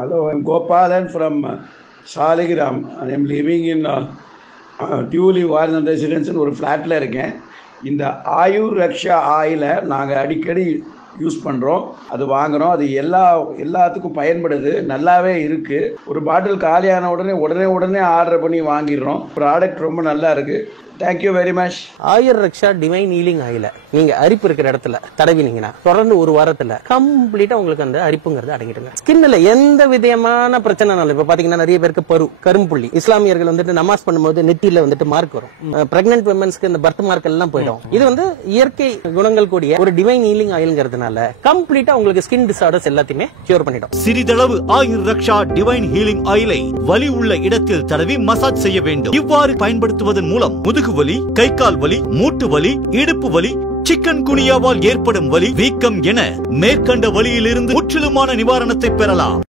Hello, I'm Gopalan from Saligram. I am living in Duly Warden Residence ஒரு ஃப்ளாட்டில் இருக்கேன். இந்த ஆயுர் ரக்ஷா ஆயிலை நாங்கள் அடிக்கடி யூஸ் பண்ணுறோம், அது வாங்குகிறோம், அது எல்லாத்துக்கும் பயன்படுது, நல்லாவே இருக்குது. ஒரு பாட்டில் காலியான உடனே ஆர்டர் பண்ணி வாங்கிடுறோம். ப்ராடக்ட் ரொம்ப நல்லா இருக்குது. Thank you very much. Ayur Raksha divine healing ஆயில நீங்க அரிப்பு இருக்கிற இடத்துல தடவினீங்கன்னா தொடர்ந்து ஒரு வாரத்துல கம்ப்ளீட்டா உங்களுக்கு அந்த அரிப்புங்கிறது அடங்கிடுங்க. ஸ்கின்ல எந்த விதமான பிரச்சனைனாலும், இப்ப பாத்தீங்கன்னா நிறைய பேருக்கு கரும்புள்ளி, இஸ்லாமியர்கள் வந்துட்டு நமாஸ் பண்ணும்போது நெத்தியில வந்துட்டு மார்க் வரும். பிரெக்னன்ட் விமன்ஸ்க்கு இந்த பர்த் மார்க் எல்லாம் போயிடும். இது வந்து இயற்கை குணங்கள் கூடிய ஒரு டிவைன் ஹீலிங் ஆயில்ங்கிறதுனால கம்ப்ளீட்டா உங்களுக்கு ஸ்கின் டிசார்டர்ஸ் எல்லாத்தையுமே கியூர் பண்ணிடும். சிறிதளவு ஆயுர் ரக்ஷா டிவைன் ஹீலிங் ஆயிலை வலி உள்ள இடத்தில் தடவி மசாஜ் செய்ய வேண்டும். இவ்வாறு பயன்படுத்துவதன் மூலம் முதுகு வலி, கை கால் வலி, மூட்டு வலி, இடுப்பு வலி, சிக்கன் குனியாவால் ஏற்படும் வலி, வீக்கம் என மேற்கண்ட வலியிலிருந்து முற்றிலுமான நிவாரணத்தை பெறலாம்.